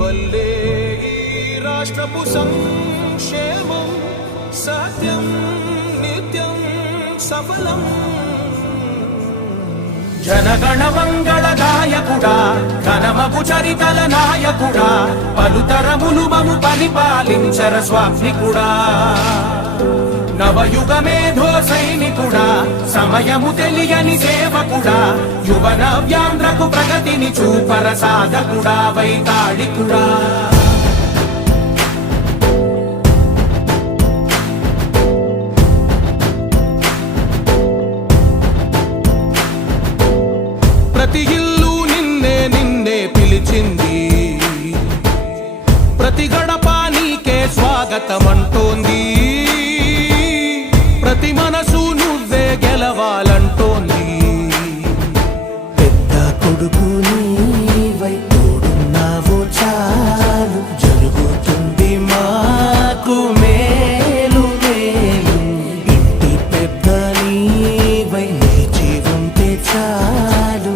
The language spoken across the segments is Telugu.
వల్లే ఈ రాష్ట్రపు సంక్షేమం సత్యం నిత్యం సఫలం. జనగణ మంగళ గాయకుడా ఘనమగు చరితల నాయకుడా పలుతరములు మము పరిపాలించర స్వామికుడా. నవయుగ మేధో సైనికుడా సమయము తెలియని సేవకుడా యువ నవ్యాంధ్రకు ప్రగతిని చూపర సాధకుడా వైతాళికుడా. ప్రతి ఇల్లు నిన్నే నిన్నే పిలిచింది, ప్రతి గడప నీకే స్వాగతమంటోంది, ప్రతి మనసు నువ్వే గెలవాలంటోంది. పెద్ద కొడుకు నీవై తోడున్నావు చాలు జరుగుతుంది మాకు మేలు మేలు. ఇంటి పెద్ద నీవై నిలిచి ఉంటే చాలు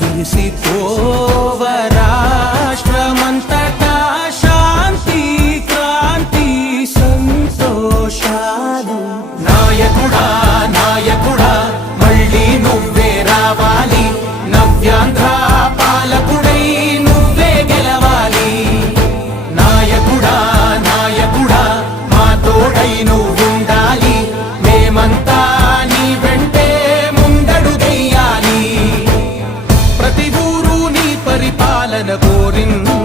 విరిసిపోవ రాష్ట్రమంతటా శాంతి క్రాంతి సంతోషాలు. నాయకుడా నాయకుడా మళ్ళీ నువ్వే రావాలి, నవ్యాంధ్ర పాలకుడై నువ్వే గెలవాలి. నాయకుడా నాయకుడా మా తోడై నువ్వుండాలి, మేమంతా నీ వెంటే ముందడుగెయ్యాలి. ప్రతి ఊరు నీ పరిపాలన కోరింది,